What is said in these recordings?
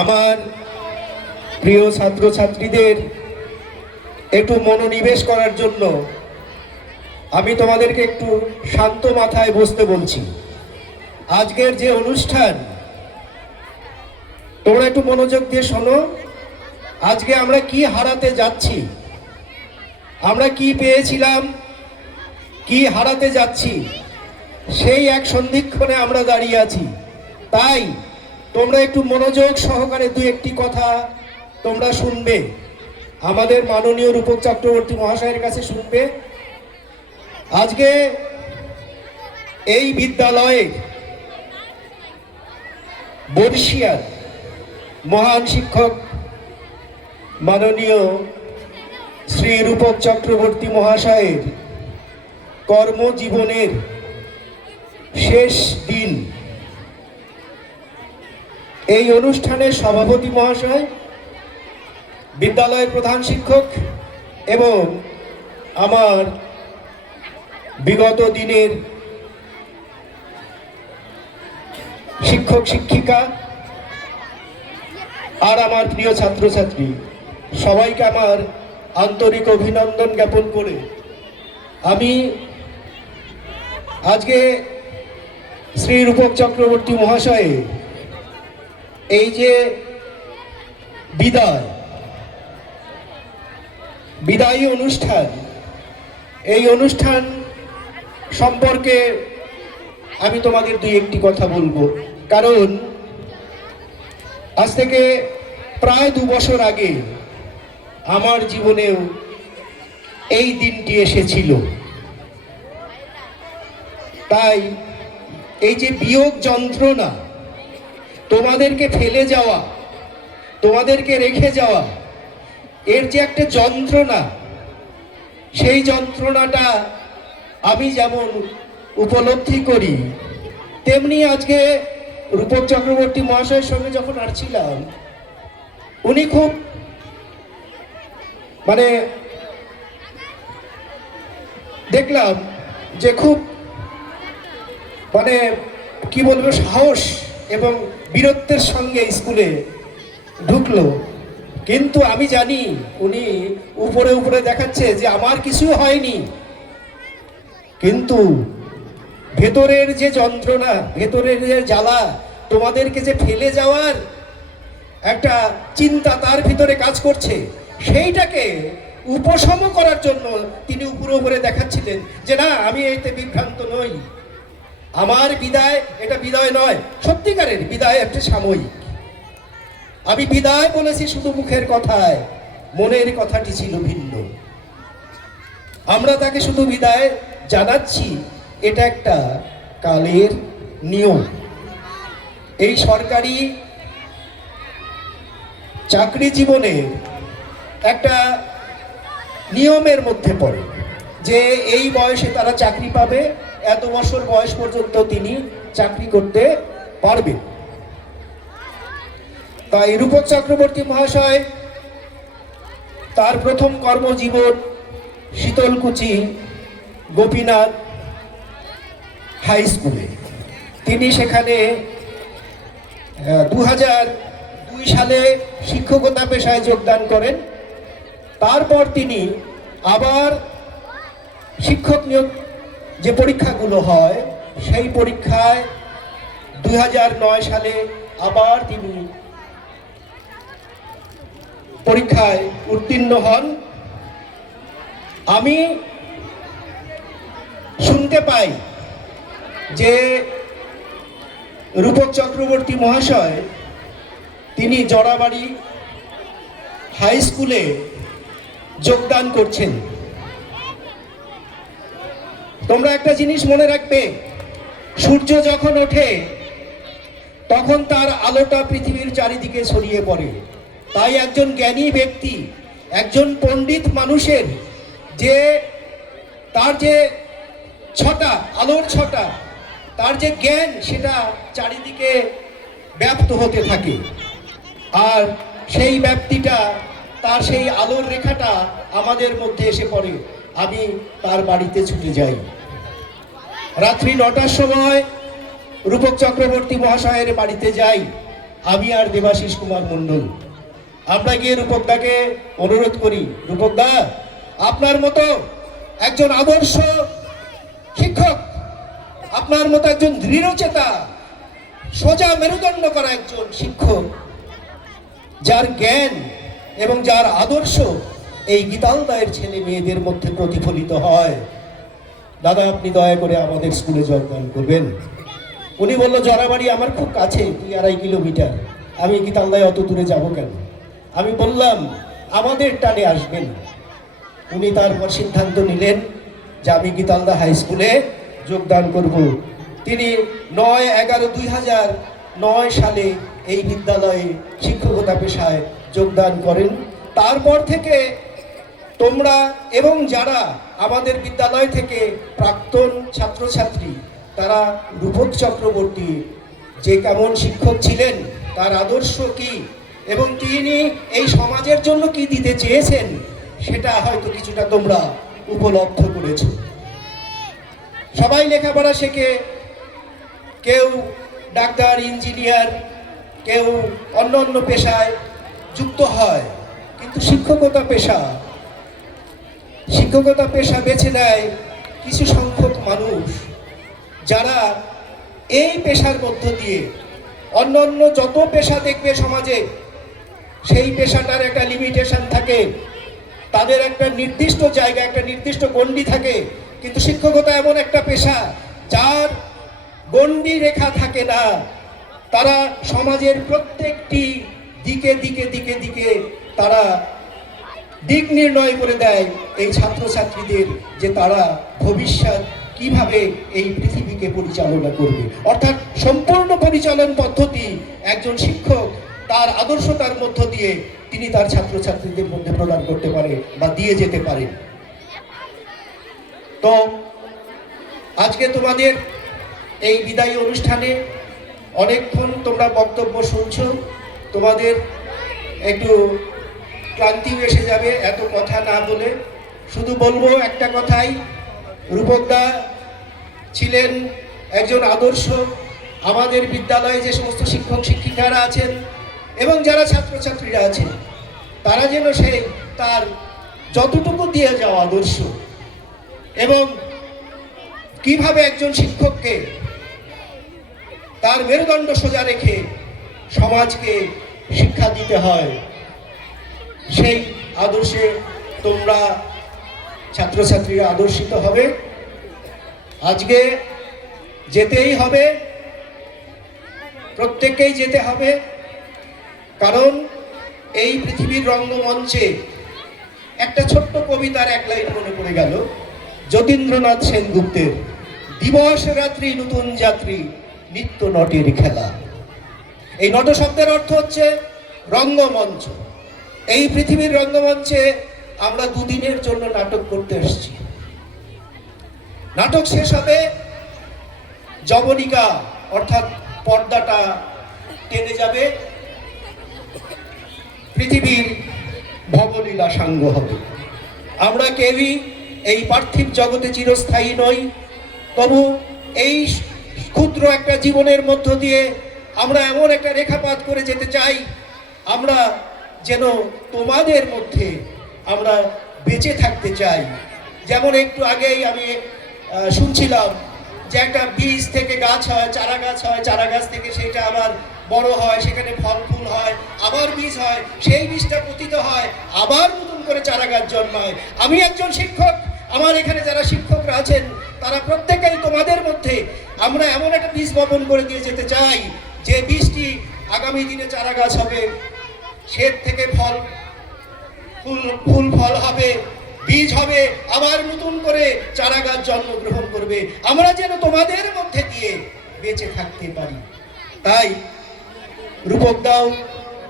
আমার প্রিয় ছাত্রছাত্রীদের একটু মনোনিবেশ করার জন্য আমি তোমাদেরকে একটু শান্ত মাথায় বসতে বলছি। আজকের যে অনুষ্ঠান, তোমরা একটু মনোযোগ দিয়ে শোনো। আজকে আমরা কি হারাতে যাচ্ছি, আমরা কি পেয়েছিলাম, কি হারাতে যাচ্ছি, সেই এক সন্ধিক্ষণে আমরা দাঁড়িয়ে আছি। তাই তোমরা একটু মনোযোগ সহকারে দু একটি কথা তোমরা শুনবে, আমাদের মাননীয় রূপক চক্রবর্তী মহাশয়ের কাছে শুনবে। আজকে এই বিদ্যালয়ে বর্ষিয়ার মহান শিক্ষক মাননীয় শ্রী রূপক চক্রবর্তী মহাশয়ের কর্মজীবনের শেষ দিন। এই অনুষ্ঠানের সভাপতি মহাশয়, বিদ্যালয়ের প্রধান শিক্ষক এবং আমার বিগত দিনের শিক্ষক শিক্ষিকা আর আমার প্রিয় ছাত্রছাত্রী, সবাইকে আমার আন্তরিক অভিনন্দন জ্ঞাপন করে আমি আজকে শ্রী রূপক চক্রবর্তী মহাশয়ের এই যে বিদায়ী অনুষ্ঠান, এই অনুষ্ঠান সম্পর্কে আমি তোমাদের দুই একটি কথা বলবো। কারণ আজ থেকে প্রায় 2 বছর আগে আমার জীবনেও এই দিনটি এসেছিল। তাই এই যে বিয়োগ যন্ত্রণা, তোমাদেরকে ফেলে যাওয়া, তোমাদেরকে রেখে যাওয়া, এর যে একটা যন্ত্রণা, সেই যন্ত্রণাটা আমি যেমন উপলব্ধি করি, তেমনি আজকে রূপক চক্রবর্তী মহাশয়ের সঙ্গে যখন আসছিলাম, উনি খুব দেখলাম যে খুব কি বলবো, সাহস এবং বীরত্বের সঙ্গে স্কুলে ঢুকলো। কিন্তু আমি জানি উনি উপরে উপরে দেখাচ্ছে যে আমার কিছু হয়নি, কিন্তু ভেতরের যে যন্ত্রণা, ভেতরের যে জ্বালা, তোমাদেরকে যে ফেলে যাওয়ার একটা চিন্তা তার ভিতরে কাজ করছে, সেইটাকে উপশম করার জন্য তিনি উপরে উপরে দেখাচ্ছিলেন যে না, আমি এতে বিভ্রান্ত নই, আমার বিদায় এটা বিদায় নয়, সত্যিকারের বিদায় একটা সাময়িক। আমি বিদায় বলেছি শুধু মুখের কথায়, মনের কথাটি ছিল ভিন্ন। আমরা তাকে শুধু বিদায় জানাচ্ছি, এটা একটা কালের নিয়ম। এই সরকারি চাকরি জীবনে একটা নিয়মের মধ্যে পড়ে যে এই বয়সে তারা চাকরি পাবে, এত বছর বয়স পর্যন্ত তিনি চাকরি করতে পারবেন। তাই রূপক চক্রবর্তী মহাশয় তার প্রথম কর্মজীবন শীতলকুচি গোপীনাথ হাই স্কুলে, তিনি সেখানে 2002 সালে শিক্ষকতা পেশায় যোগদান করেন। তারপর তিনি আবার শিক্ষক নিয়োগ যে পরীক্ষাগুলো হয়, সেই পরীক্ষায় 2009 সালে আবার তিনি পরীক্ষায় উত্তীর্ণ হন। আমি শুনতে পাই যে রূপক চক্রবর্তী মহাশয় তিনি জড়াবাড়ি হাই স্কুলে যোগদান করছেন। তোমরা একটা জিনিস মনে রাখবে, সূর্য যখন ওঠে তখন তার আলোটা পৃথিবীর চারিদিকে ছড়িয়ে পড়ে। তাই একজন জ্ঞানী ব্যক্তি, একজন পণ্ডিত মানুষের যে তার যে ছটা, আলোর ছটা, তার যে জ্ঞান, সেটা চারিদিকে ব্যাপ্ত হতে থাকে। আর সেই ব্যাপ্তিটা, তার সেই আলোর রেখাটা আমাদের মধ্যে এসে পড়ে। আমি তার বাড়িতে ছুটে যাই। রাত্রি 9টার সময় রূপক চক্রবর্তী মহাশয়ের বাড়িতে যাই। আমি আর দেবাশিস কুমার মণ্ডল আমরা গিয়ে রূপকদাকে অনুরোধ করি, রূপকদা আপনার মতো একজন আদর্শ শিক্ষক, আপনার মতো একজন দৃঢ়চেতা সোজা মেরুদণ্ড করা একজন শিক্ষক, যার জ্ঞান এবং যার আদর্শ এই গীতালদায়ের ছেলে মেয়েদের মধ্যে প্রতিফলিত হয়, দাদা আপনি দয়া করে আমাদের স্কুলে যোগদান করবেন। উনি বলল জরাবাড়ি আমার খুব কাছে, 2.5 কিলোমিটার, আমি গীতালদায় অত দূরে যাব কেন? আমি বললাম আমাদের টানে আসবেন। উনি তারপর সিদ্ধান্ত নিলেন যে আমি গীতালদা হাই স্কুলে যোগদান করব। তিনি 9/11/2009 সালে এই বিদ্যালয়ে শিক্ষকতা পেশায় যোগদান করেন। তারপর থেকে তোমরা এবং যারা আমাদের বিদ্যালয় থেকে প্রাক্তন ছাত্রছাত্রী, তারা রূপক চক্রবর্তী যে কেমন শিক্ষক ছিলেন, তার আদর্শ কি এবং তিনি এই সমাজের জন্য কি দিতে চেয়েছেন, সেটা হয়তো কিছুটা তোমরা উপলব্ধ করেছো। সবাই লেখাপড়া শেখে, কেউ ডাক্তার, ইঞ্জিনিয়ার, কেউ অন্য অন্য পেশায় যুক্ত হয়, কিন্তু শিক্ষকতা পেশা বেছে নেয় কিছু সংখ্যক মানুষ, যারা এই পেশার মধ্য দিয়ে অন্য অন্য যত পেশা দেখবে সমাজে, সেই পেশাটার একটা লিমিটেশন থাকে, তাদের একটা নির্দিষ্ট জায়গা, একটা নির্দিষ্ট গণ্ডি থাকে। কিন্তু শিক্ষকতা এমন একটা পেশা যার গণ্ডি রেখা থাকে না। তারা সমাজের প্রত্যেকটি দিকে দিকে দিকে দিকে তারা দিক নির্ণয় করে দেয় এই ছাত্রছাত্রীদের, যে তারা ভবিষ্যৎ কিভাবে এই পৃথিবীকে পরিচালনা করবে। অর্থাৎ সম্পূর্ণ পরিচালন পদ্ধতি একজন শিক্ষক তার আদর্শতার মধ্য দিয়ে তিনি তার ছাত্রছাত্রীদের মধ্যে প্রদান করতে পারে বা দিয়ে যেতে পারে। তো আজকে তোমাদের এই বিদায়ী অনুষ্ঠানে অনেকক্ষণ তোমরা বক্তব্য শুনছো, তোমাদের একটু ক্লান্তিও এসে যাবে এত কথা না বলে। শুধু বলবো একটা কথাই, রূপকদা ছিলেন একজন আদর্শ। আমাদের বিদ্যালয়ে যে সমস্ত শিক্ষক শিক্ষিকারা আছেন এবং যারা ছাত্রছাত্রীরা আছেন, তারা যেন তার যতটুকু দিয়ে যাওয়া আদর্শ এবং কিভাবে একজন শিক্ষককে তার মেরুদণ্ড সোজা রেখে সমাজকে শিক্ষা দিতে হয়, সেই আদর্শে তোমরা ছাত্রছাত্রীরা আদর্শিত হবে। আজকে যেতেই হবে, প্রত্যেককেই যেতে হবে, কারণ এই পৃথিবীর রঙ্গমঞ্চে একটা ছোট্ট কবিতার এক লাইন মনে পড়ে গেল, যতীন্দ্রনাথ সেনগুপ্তের, দিবস রাত্রি নতুন যাত্রী নিত্য নটের খেলা। এই নট শব্দের অর্থ হচ্ছে রঙ্গমঞ্চ। এই পৃথিবীর রঙ্গমঞ্চে আমরা 2 দিনের জন্য নাটক করতে এসেছি। নাটক শেষ হবে, যবনিকা অর্থাৎ পর্দাটা টেনে যাবে, পৃথিবীর ভবলীলা সাঙ্গ হবে। আমরা কেউই এই পার্থিব জগতে চিরস্থায়ী নই, তবু এই ক্ষুদ্র একটা জীবনের মধ্য দিয়ে আমরা এমন একটা রেখাপাত করে যেতে চাই, আমরা যেন তোমাদের মধ্যে আমরা বেঁচে থাকতে চাই। যেমন একটু আগেই আমি শুনছিলাম যে একটা বীজ থেকে গাছ হয়, চারা গাছ হয়, চারা গাছ থেকে সেটা আবার বড় হয়, সেখানে ফল ফুল হয়, আবার বীজ হয়, সেই বীজটা পতিত হয়, আবার নতুন করে চারা গাছ জন্মায়। আমি একজন শিক্ষক, আমার এখানে যারা শিক্ষকরা আছেন তারা প্রত্যেকেই তোমাদের মধ্যে আমরা এমন একটা বীজ বপন করে দিয়ে যেতে চাই, যে বীজটি আগামী দিনে চারা গাছ হবে, ক্ষেত থেকে ফুল ফল হবে, বীজ হবে, আবার নতুন করে চারা গাছ জন্মগ্রহণ করবে। আমরা যেন তোমাদের মধ্যে দিয়ে বেঁচে থাকতে পারি। তাই রূপকদাও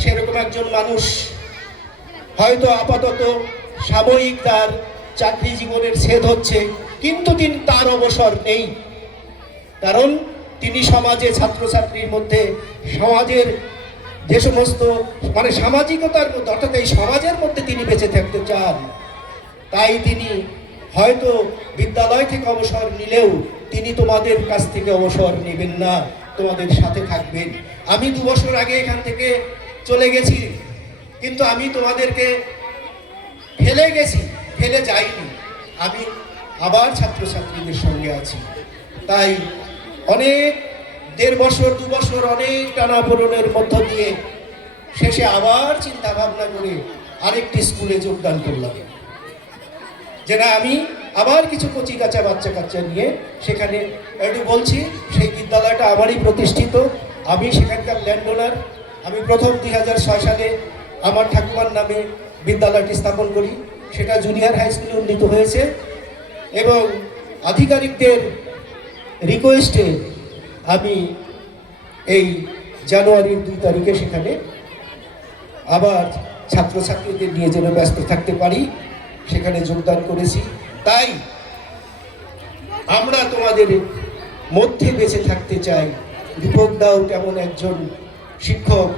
সেরকম একজন মানুষ, হয়তো আপাতত সাময়িক তার চাকরি জীবনের ছেদ হচ্ছে, কিন্তু তার অবসর নেই, কারণ তিনি সমাজে ছাত্রছাত্রীর মধ্যে সমাজের যে সমস্ত সামাজিকতার মধ্যে, অর্থাৎ এই সমাজের মধ্যে তিনি বেঁচে থাকতে চান। তাই তিনি হয়তো বিদ্যালয় থেকে অবসর নিলেও তিনি তোমাদের কাছ থেকে অবসর নেবেন না, তোমাদের সাথে থাকবেন। আমি 2 বছর আগে এখান থেকে চলে গেছি, কিন্তু আমি তোমাদেরকে ফেলে গেছি, ফেলে যাইনি। আমি আবার ছাত্রছাত্রীদের সঙ্গে আছি। তাই অনেক 1.5 বছর 2 বছর অনেক টানাপোড়েনের মধ্য দিয়ে শেষে আবার চিন্তা ভাবনা করে আরেকটি স্কুলে যোগদান করলাম, যে না আমি আবার কিছু কচি কাঁচা বাচ্চা কাচ্চা নিয়ে সেখানে একটু বলছি। সেই বিদ্যালয়টা আমারই প্রতিষ্ঠিত, আমি সেখানকার ল্যান্ড ওনার। আমি প্রথম 2006 সালে আমার ঠাকুমার নামে বিদ্যালয়টি স্থাপন করি, সেটা জুনিয়র হাই স্কুলে উন্নীত হয়েছে এবং আধিকারিকদের রিকোয়েস্টে আমি এই জানুয়ারির 2 তারিখে সেখানে আবার ছাত্রছাত্রীদের নিয়ে যেন ব্যস্ত থাকতে পারি সেখানে যোগদান করেছি। তাই আমরা তোমাদের মধ্যে বেঁচে থাকতে চাই। দীপক দাও তেমন একজন শিক্ষক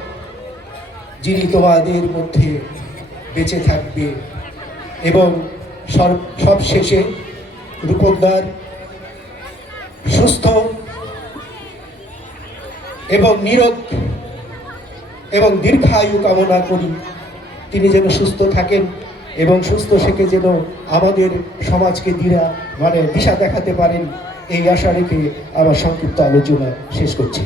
যিনি তোমাদের মধ্যে বেঁচে থাকবে এবং সব শেষে রূপকদার সুস্থ এবং নিরোগ এবং দীর্ঘায়ু কামনা করি। তিনি যেন সুস্থ থাকেন এবং সুস্থ থেকে যেন আমাদের সমাজকে দিশা দেখাতে পারেন, এই আশা রেখে আমার সংক্ষিপ্ত আলোচনা শেষ করছি।